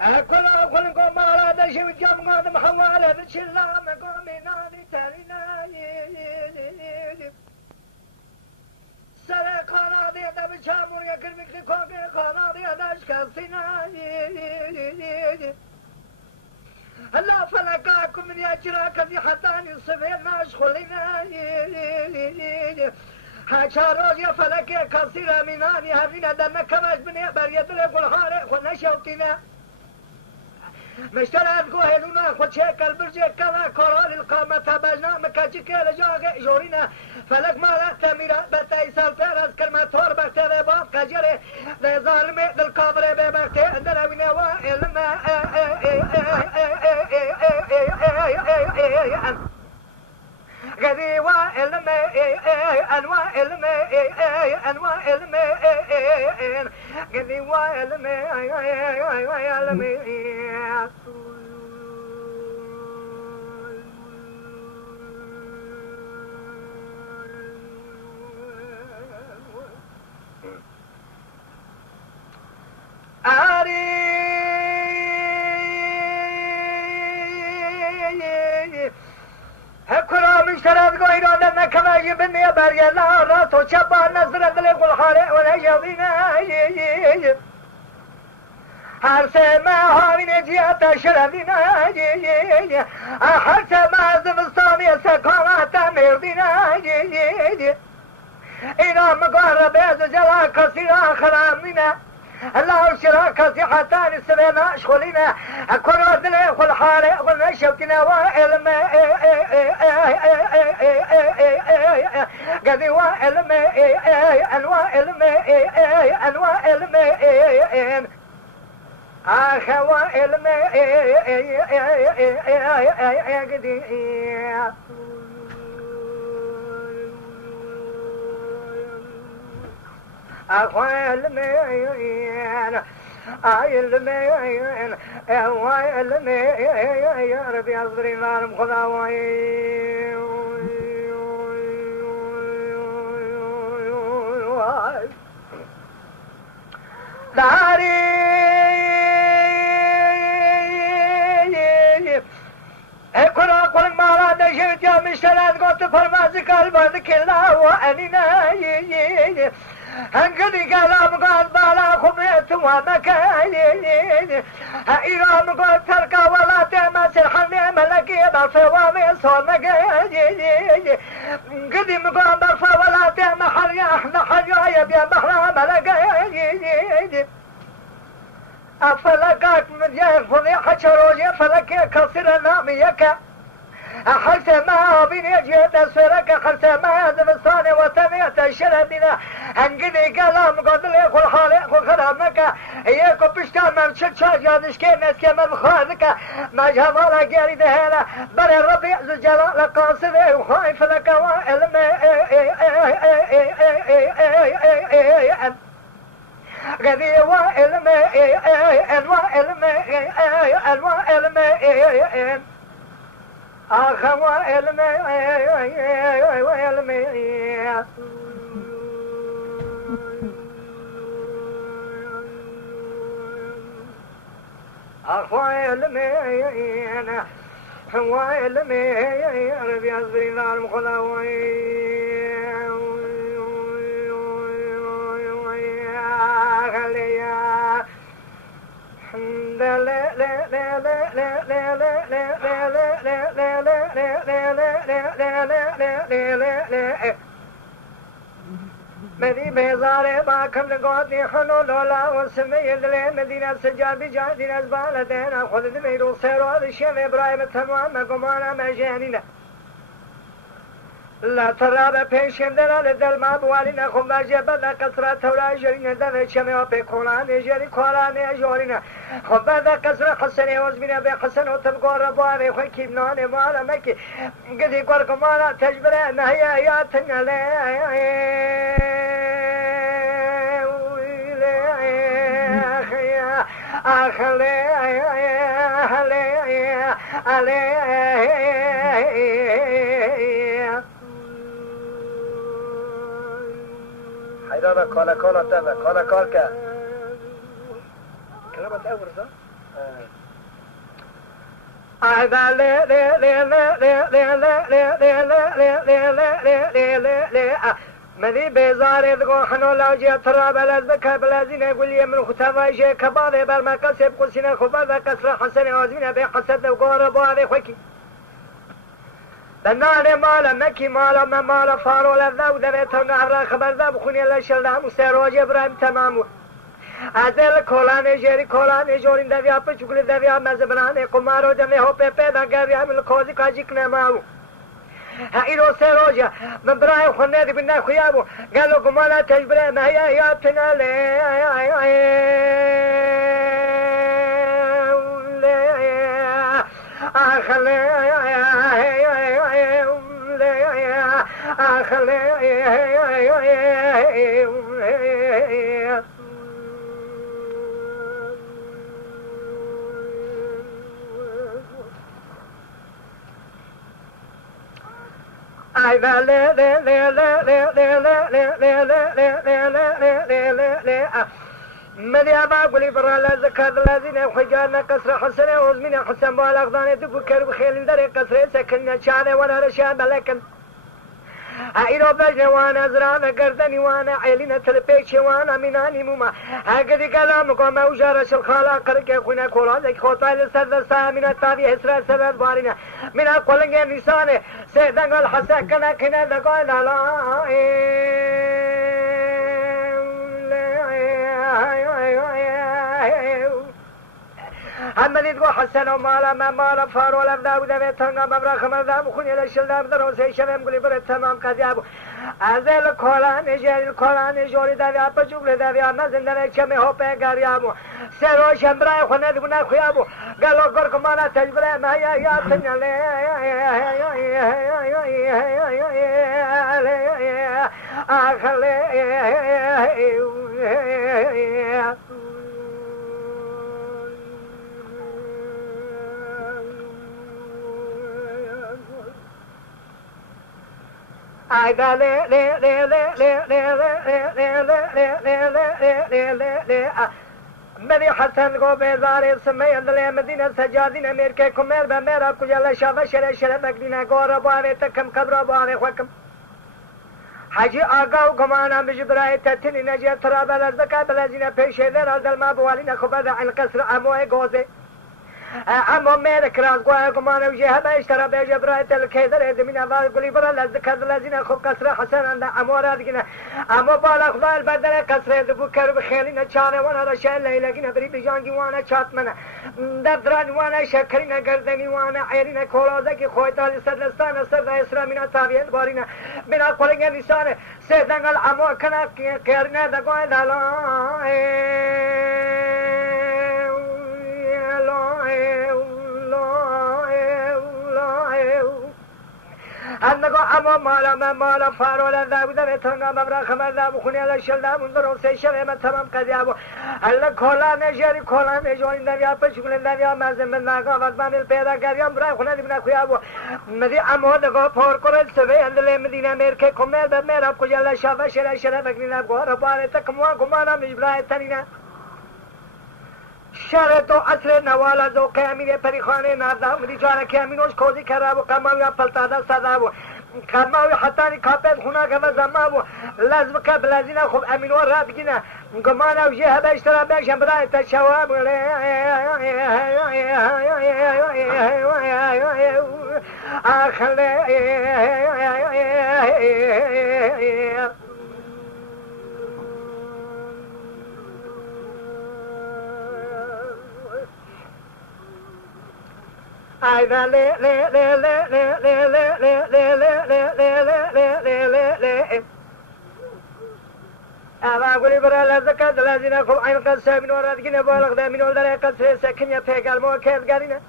كل قوم على دشي وجام قادم حوالي بتشلا مقامي نادي تالينا سرق قناضي دب شامور يكر بكري كوكي قناضي داش كاسينا هلا فلقاكم من يجراك دي حتاني الصبح ناش خلينا حشاروج يا فلك كاسيرا مناني هذينا دنا كماش بني بريد لك الحارق ونشوتنا مشترى هلونا خدشيك البرجي كلا كورال القامة بجنا مكاجيك لجاغ جورينا فلك ما لا تميرا بتاي سالتر از كلمة تور بكتر باب كجري ذي ظالمي دل كابري ببكتي عندنا وينوا علما غدي وعلما انواع علما انواع علما غدي وعلما علما هكرا من شرط قويرون لنا كما يبني بريلا راتو شبا نزرد لقل حالي ولا يضينا هرسما هاوين جياتا شردنا هرسما زمستاني سكانا مردنا إنا مقارب يزو جلا كسيرا خرامنا الله شراكة حتى السماء شغلنا كل دلي كل حالة كل شوكنا وعلم قدي وعلم أنواع علم أنواع علم آخر وعلم قدي أخوالمين أيلمين أوالمين يا ربي أصبري نارم خداوين داري كنا كل ما لا نشيت يا مشتريت قلت فرماسي قلبك كلا وأنينا هنقدي كلام قال بالا خبيت ومكاين إيرام قلت تركا ولا تمس الحني ملكي بالفوامي صور مكاين قدي مقام برفا ولا تم حريا احنا حريا يبيا بحرا ملكاين أفلقاك من جاي فضيحة شروجي فلكي كسر ناميك حلت ما بين جيت سرك حلت ما زمستان وتميت شربنا هنقدي كلام قدل كل حالق وخرامك ايكو بشتان من شتشاج يادش كيمس كمن خارك ما جمال جاري دهنا بل الربيع ذو جلال قاصد وخايف لك وعلم غدي وعلم انواع علم انواع علم آخر وعلم وعلم آخر وعلم وعلم ربي أصبري نار مخلاوين خليا حمد لا لا لا لا لا لا لا مدي بيزاري ما كم نقاطي حنو لولا وسمي اللي مدينة سجال بجادين أزبالتين خذ دميرو سيرو هذا الشيء إبراهيم التمام قمانا مجانينا لا ترى بيشم دنا لدل ما بوالينا خم باجبنا كسرة تولا جرينا دنا شمي بكونان جري كولان جورينا خم بعد كسرة حسنة وزمنا بحسن وتبقى ربواني خكيم نان مالا مكي قد يقول كمالا تجبر نهيا يا تنالي أخلي حيرانا كولا تابا كولا كولكا كلمة أورزا مدي بزاري ذو حنو لو جي تراب لذبك بلازين يقول لي من ختفاي شي كباضي بالمكس يبقوا سنة خبار كسر حسن وزمين بي حسد وقور بواري خوكي بناني مالا مكي مالا ما مالا فارو لذا ودبيتو نهر خبر ذا بخوني الله شلدام وسيروج ابراهيم تمامو ازل کولانه جری کولانه جورین دویا په چګل دویا مزبرانه قمارو دمه هو په پیدا غویا مل کوزی کاجی کنماو هایرو سروجا من برای خونه دی بنا خیابو قالو قمانا تجبره ما هي ياتنا لي مدي أبا قولي برا لازكاد الذين خجالنا كسر حسنة وزمين حسن بالأغضان دبكر بخيل داري كسر سكننا شعر ولا رشاب لكن ايرو بجن وانا زرانه گردني وانا عيلنا تلبيش وانا مناني مما هكذا كلامكم موجرش الخلاق كرك خونا كولان خوطال سد سامنا تابي اسرا سبب بارنا من قولنگ نشانه سيدن الحسن كنا كنا دقال لا عملي تقول حسن ومالا ما مالا فارو لفدا ودمي تنغا مبرا خمر ذا بخوني لشلدام درو سيشنم قولي برد تمام كذيابو ازل كولان جيل كولان جوري دابي اپا جوبل دابي امازن دابي چمي هو پيگاريابو سيرو شمبراي خونه دبنا خيابو قالو قرق مالا تجبره ما يا تنيالي اخلي I got مدي حسن کو بیزار سمے اندلے مدینہ سجادین میر کے کمر با میرا کجلا شابا شر شر مدینہ گور باوے تکم قبر باوے حکم حاجی آقا و گمانا بجبرای تتنی نجی تراب لزکا بلازینا پیشه در دل ما بوالین خبر عن قصر اموه گوزه اما ميرك راس قواكم انا وجهه ما اشترى بجبراء الكيدر زمين اول قولي برا لذكر الذين خب كسر حسن عند امورات كنا اما بالغ بال بدل كسر بكر بخيلنا شان وانا رشا ليلكنا بري بجانجي وانا شاتمنا دبران وانا شكرنا گردني وانا عيرنا كولازكي خويتال سدلستان سر اسرا من تابين بارينا بنا قولنگ نشان سيدنگل امو كنا كيرنا دغوي دالا انگو اما مالا ما مالا فارولا داودا بتنگا مبرا خمر دا بخونی الله شلدا مندرو سیشل ما تمام کدیابو الله کولا نجاری کولا نجوین دنیا پشکل دنیا مازم ناگا وقتان پیدا کردیم برای خونه دینا خویابو مدی اما دگو پور کرل سوی اندل مدینه مرکه کمل به میرا کجلا شافا شلا شلا بگینا گوار باره تکموا گمانا مجبرای تنینا شهر تو اصل نوالا ذوق امیر پریخانه نردا مدی جوان که امینوش کوزی کرابو کماوی پلتادا صدابو کماوی حتانی کاپت خونا کما زمابو لازم کبلازینا خوب امینو را بگینا گمانا وجه هبشترا بشم برای تشواب آخله I أقول برا لذكر دلازينا خو عين قصة من ورا دقينا بالغ ذا من ولدنا قصة سكنية تهجر مو كيف قالنا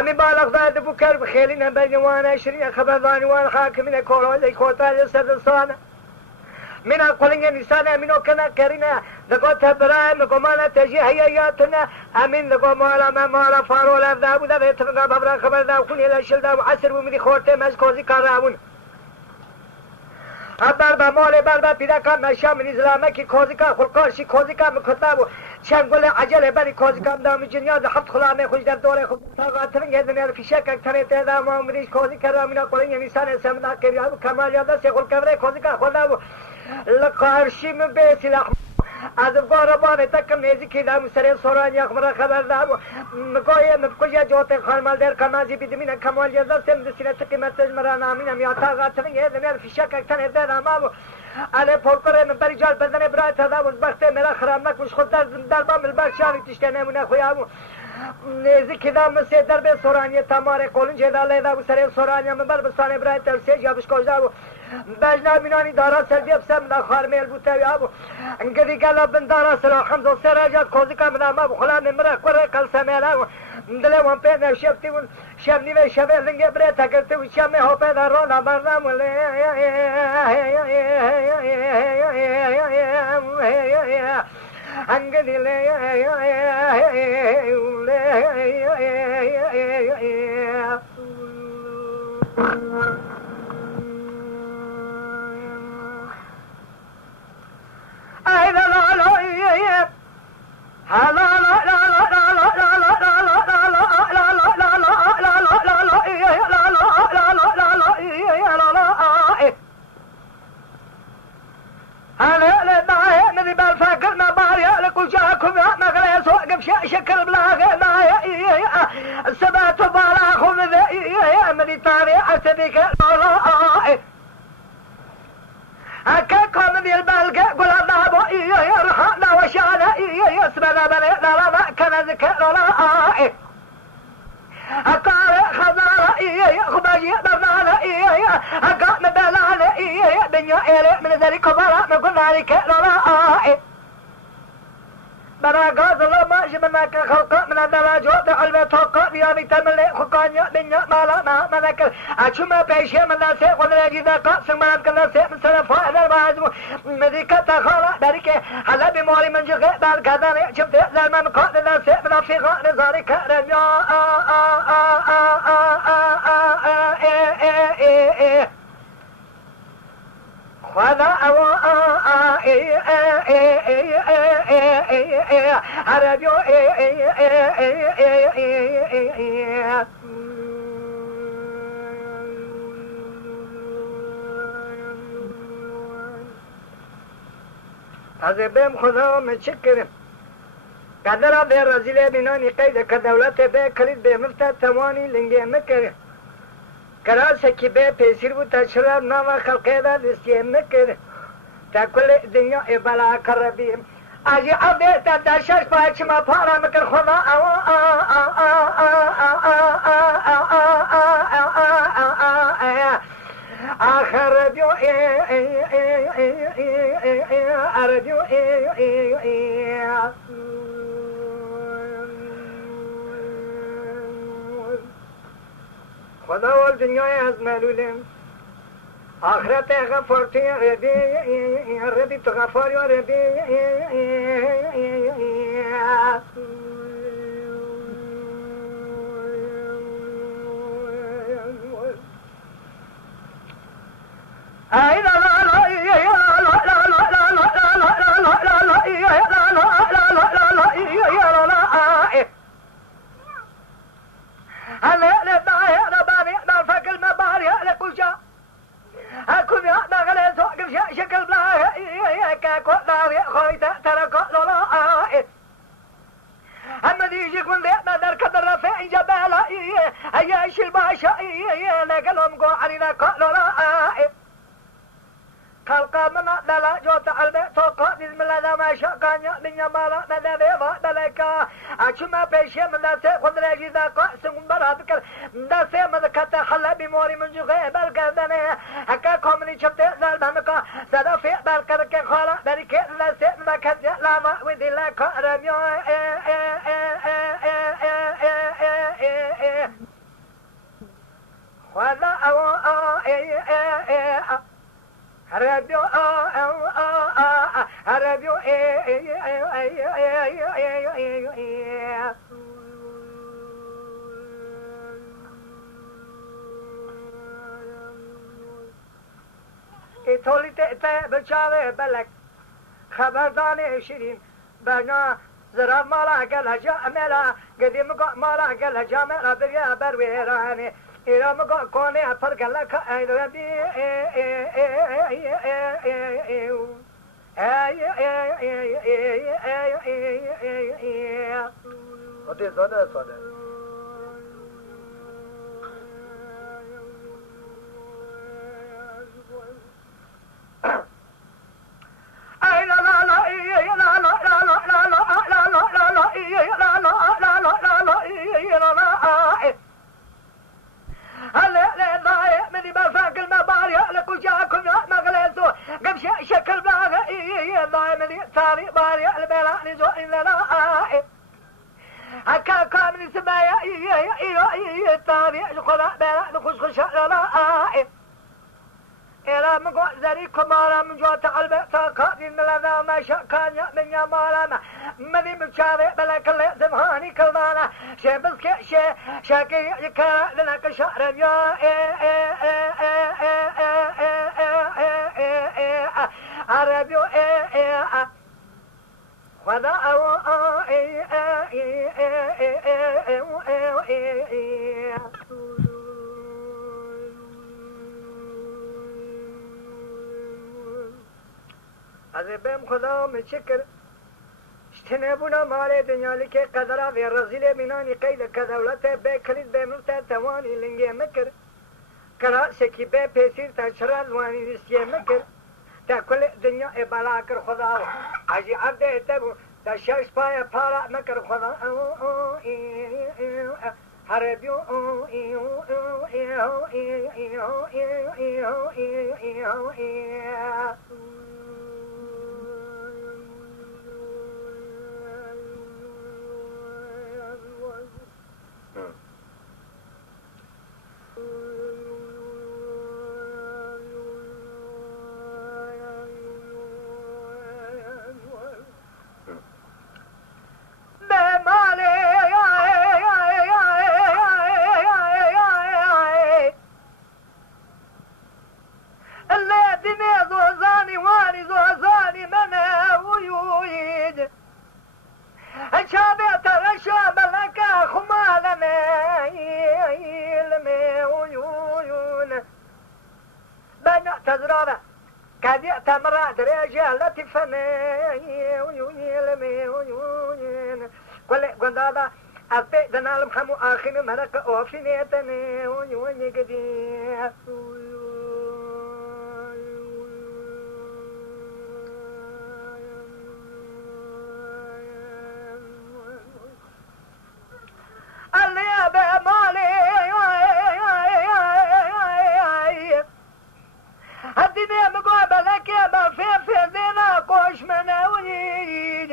أمي بالغ ذا دبكر بخيلنا بين وانا 20 خبر ذاني وانا حاكمنا كورو زي كوتا جسد صانا من أقولين الإنسان منو كنا كرينا دقوت براي مقامنا تجي هيئاتنا أمين دقو مالا ما مالا فارو لفدا بودا بيتفقا ببرا خبر دا وخوني لشل دا وعسر ومدي خورته مزكوزي كارامون بربا مال بربا پیدا کن نشام نیزلامه کی کوزی کا خلقارشی کوزی کا مکتابو چنگل عجله بری کوزی کام دام جنیا حفت خلامه خوش در دوره خوب طاقت نگه دنیا فیشک اکثر تعداد ما مریش کوزی کرا مینا قرین انسان سمنا کریابو کمال یاد سه خل کبره کوزی کا خدابو لقارشی من به سلاح از قربان تکم نیزی کی دام سر سورانی اخبار خبر دام مگوی مفکوجا جوت خالمال در کمازی بدمین کمال یاد سه مدرسه تکی مسج مرا نامین میاد طاقت نگه دنیا فیشک اکثر تعداد ما على فولكر من برجال بدن برات هذا وزبخت مرا خرام نك مش خد در بام البرشاوي تشتنه من اخويا نزي كذا مسي درب سورانيه تمار قولن جدا ليدا وسر سورانيه من بربستان برات ترسي جابش كوجا بجنا مناني دارا سلبي بسم دا خارميل بوتاوي ابو انقدي قال بن دارا سلا حمزه سراجات كوزكا من ما بخلا نمرا كره كل سميلا دله وان بين شفتي شمني و شبه لنگه برات کرت و شمه ها پیدا رونا برنامه انقدي شكل بلاغ ما سبات بلاغ من طريقة بك لا أكاكم ذي البلق قل النابو يرحمنا وشانا يسمنا من لا ما كان ذكر لا أكار خزارة خباجي برنانا أكام بلانا بنيا إلي من ذلك برا من قلنا لك لا بنا غاز الله ما جمناك خلق من الدراجات علم توقع بيامي تملي خقانيا بنيا مالا ما منك أشما بيشي من ناسي قلنا جيدا قاسم من كناسي من سنفا إذا البازم مذيكة تخالا دارك هلا بموري من جغي دار كذاني شفت زلمان قاد ناسي من أفيغا نزارك رميا خذا أو عربيو عزبهم خذا متشكر قدر به رزيله بناني قيد كدولت به كريد به مفتى ثواني لنجي مكر كراس کی به پیسیر و تشرب نام خلقه دا دستی مکر تا کل دنیا ابلا کربیم اجی عبده تا دشش پاچ ما پارا مکر خدا آخر بیو عربیو خدا وال دنیای از ملولم آخرت غفارتی ربی تو غفاری و ربی شكل بلا كاكو داري خويتا تركو لولا اما دي يكون ذي بدر كدر في جبالا ايش الباشا نقلهم قو علينا كلولا خلق من دلا جوت علبه توقع بسم الله ما شاء من مالا ندبي دلك اشما بيش من دسه خد رجي ذا قسم براتك دسه من كتا حل بموري من جغه بالقدنه هكا كومني شفت زلمك صدا في بالكرك خالا بريك دسه ما كت لا ما ودي لك رميو ولا او ربيو ربيو ایتولی ته بچاره بلک خبردان شیرین بنا زرا مالا گل جاملا قديم مالا گل جاملا دریا برویرانه ایرام کنه پر گل کا بی Hadi sana sana. شكل بلاغ ضايمني ثاني باري البلاء نزو إلا لا هكا كامل سمايا ثاني خذا بلاء نخش خش لا إلى مقو زري كمالا من جو تعلم تاكادين لنا ما شكان من يا مالا مني مشاري بلا كل زماني كلمانا شبس كي شاكي يكا لنا كشهر يا عربي وذا عذبهم خدا من شكر اجتنبونا مالي دنيا لكي قدرا في الرزيل مناني قيد كدولته بكريد بمرتا تواني لنجي مكر كرا سكي بي بيسير تشرال واني نسي مكر تا كل دنيا ابالا كر خدا عجي عبده تبو تا شاش بايا بارا مكر خدا حربيو تزرابة كذي تمرة درجة لا تفني ويوين كل قندابة أبي دنالم خمو آخر مرك أوفيني تني ويوين كذي اللي أبي مالي الدنيا مقابلة كما في دينا قوش مناويج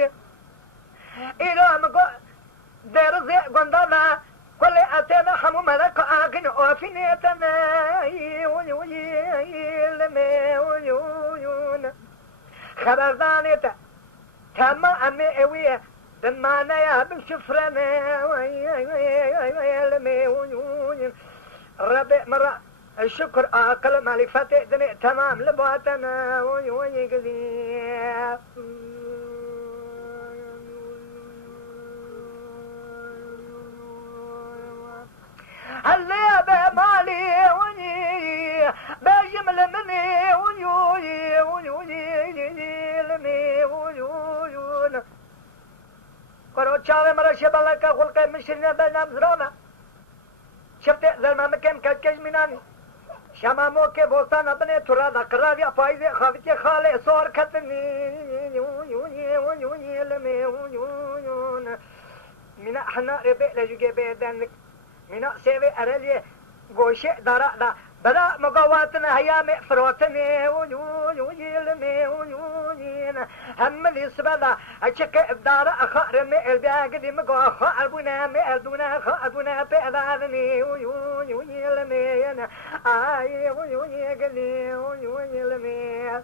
إلى مقابلة درزي قندنا كل أتنا حمو ملك آقن أوفينيتنا ويون خبردانيتا تما أمي أوية دمانا يا بالشفرنا ويون ربي مرة الشكر أقل معرفة دني تمام لبواتنا وي قذيب هلا بمالي وني بجمل مني ونيون قرو تشاوي مرة شبالك خلقي مشرنا بنا مزرونا شفت زلمة مكان كاكش مناني شمامو के बोस्तान अपने थोड़ा दकरा दिया फायदे खाविचे खाले सोर खतनी मिना हना रबे लजुगे बेदन मिना सेवे अरलिए गोशे दारा दा बड़ा मगवातन हया में फरोतने هم الاسبلا اشك ابدار اخر من الباق دي مقا خربنا مالبنا خربنا بأذاني ويلمي اي ويقلي ويلمي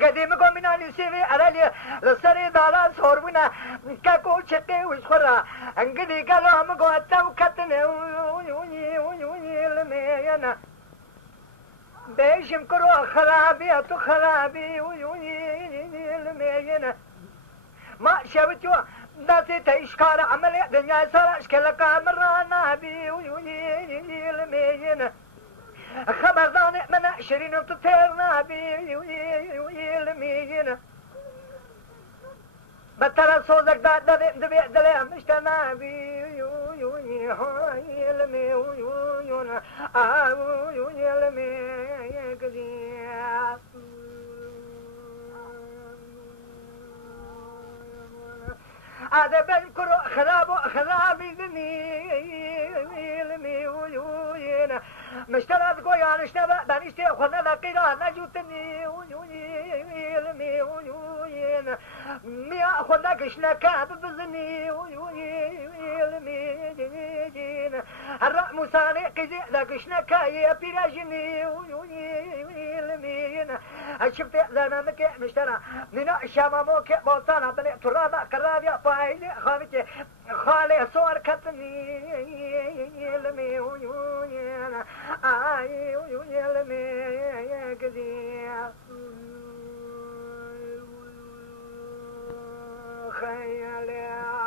قديم قومنا ماني سيفي على لسري دالا صوربنا كاكو شقي وشخرا انقدي قالوا مقوتا وكتنا المينا بيشم كرو خرابي اتو خرابي المينا ما شاوتو داتي تيشكار عملي دنيا سارة اشكالك مرانا بي المينا خبرداني من عشرين تطيرنا بي المينا بترى صوتك دبي دلي مشتنا بي المينا هذا بنكر خرابي الميوين مشترى قويان اشتبه بنشتي خذنا لقينا نجوتني الميوين ميا خذنا كشنا كاب بزني الميوين الرأ مساني قزي لكشنا كاي بيراجني الميوين شفت زمامك مشترى من الشاماموك بوطانا بني ترابا كرابيا فايلي خامتي خالي صور كتني الميوين الميوين خيالي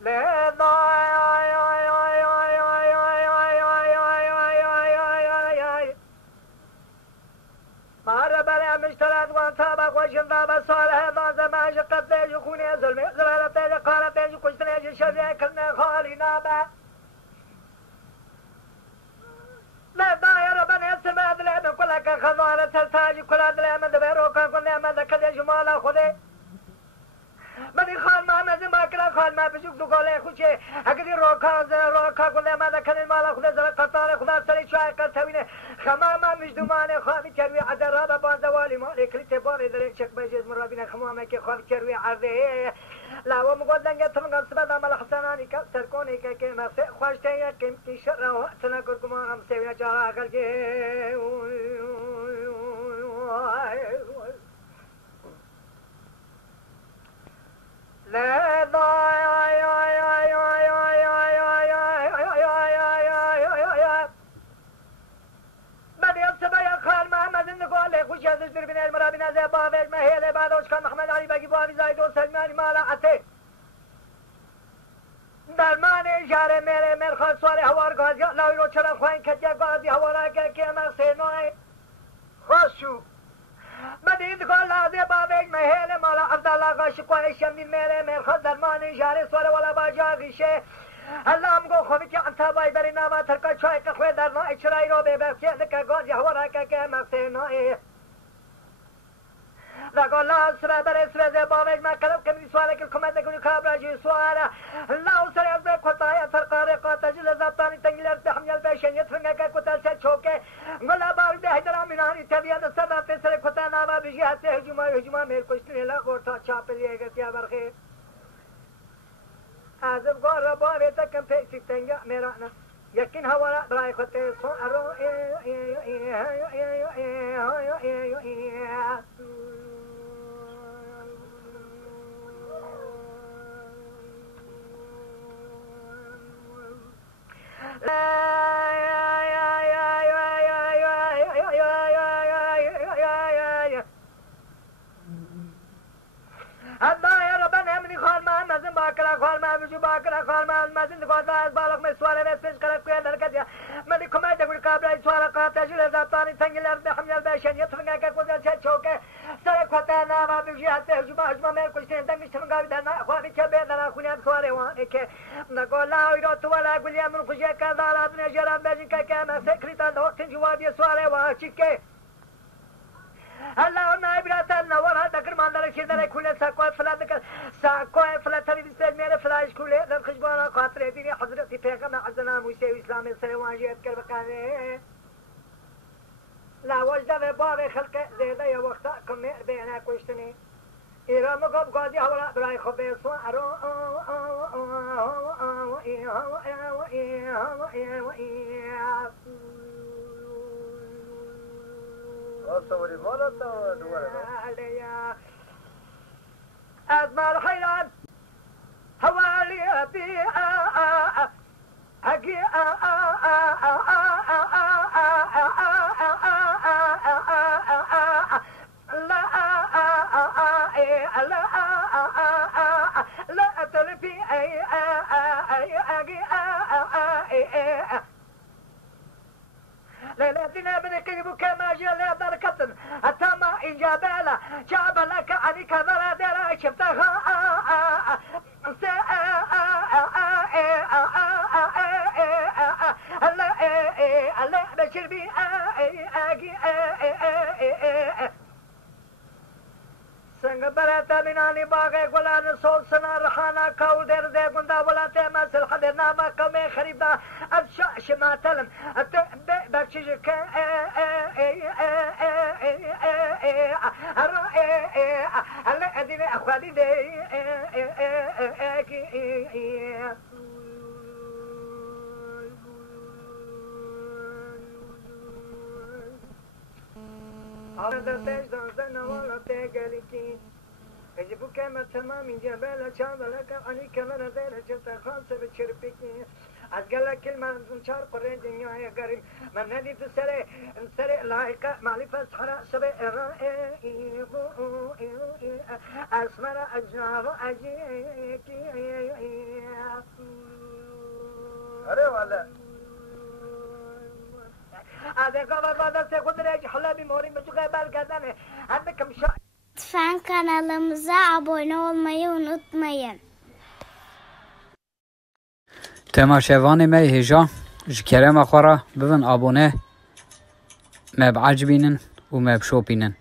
لا مار بلا مشترات وانتابق وشنطابق صالح ما زمان شقت ليش خوني ظلمي زلالة ليش قالت ليش كشت ليش شريك كلنا خالي نابا لا داير بني السماء دلي من كلك خضارة تلتاج كل دلي من دبيرو كان كل من ذكر جمالا خذي منی خان ما مزه ما کلا خان ما بجوک دو گله خوچه اگری روکا گله ما دکنن مالا خدا زل قطار خدا سری چای کتوینه خما ما مجدومانه خامی کروی عذرا با زوالی مال کلیت بار در چک بجز مرابین خما که خامی کروی عرضه لا و مقدن گتم قصب دام الحسنانی کا سرکونی که ما سه خوشته کم کی شر و تنا کرکما هم سوینا جارا کلگه لا بدي السبا يا خال محمد نقول لك وش هذا الزر بين المرابين زي بابك ما هي اللي بعد وش كان محمد علي باقي بابي زايد وسلماني ما لا عتي درمان شهر میره مرخان سوال هوار غازی لاوی رو چرا خوین کجا غازی هوارا که ما سینوی خاشو بدید کار لازم باوی مهل مالا عبدالله قاشقای شمی میره مرخان درمان شهر سوال ولا باجا غیشه الله امگو خوبی که انتبای بری نام ترکا چای که خوی در نای چرای رو ببکه که غازی هوارا که ما سینوی لقال لا سر بر سر ز باوج ما کلم کمی سوال که کمد کنی کابرا جی سوال لا سر از کوتاه سرکار قاتج لزبطانی تنگلر به حمل بشنیت فنگ که کوتاه سر چوکه گلا باوج ده حیدر مینانی طبیعت سر سر کوتاه نوا بجی هست هجوم میر کشتنی لا گورتا چاپ لیه گتیا برخی ازم گور باوی تکم پیسی تنگا میرانا یکین هوا برای خطه سون ارو نقول لا يروت ولا أقول يا من خشية كذا ابن جرام بجن كما سكرت الوقت جواب يسوال واشيك هلا قلنا إبراتنا ورا ذكر ما ندرك شيء ذلك كله ساقوي فلا تري بيستل ميره فلاش كله ذا خشبانا خاطر ديني حضرتي پیغمبر عزنا موسى إسلام سلوانجيت كربكانه لا وجد باب خلق زيادة يا وقت كم بينا كوشتني إيرام قب قادي هولا براي خبي سوارو أصوري مرة دوارة أزمار حيران حوالي بي أجي لا تلفي ليلتنا بنكذب كما جل بركة أتما إجابة جاب لك عنك بلدنا شفتها لا بشر بي سنگ برات بنانی باغ گلان سول سنا رخانا کول در ده گندا ولا تما سلخ در نام کم خریدا ابش ما تلم بخشش ک الله ادين اخوالي ده هذا تجدان زنا ولا تقلقين يجب كما تمام جبال شاملك عني كمان زين شفت خاصة بتشربكين أتقال كلمة نشار قريد يا قريب من ندي تسرع لايقة معرفة صحراء سبع رائع أسمر أجناب أجيك أري ولا هذا قبل بعد سيكون رأي حلبي موري مجوكا بالكذانة عندكم شيء Lütfen kanalımıza abone olmayı unutmayın. تماشاوان ما هجا جكرم أخورا ببن أبونه ما بعجبينن وما بشوبينن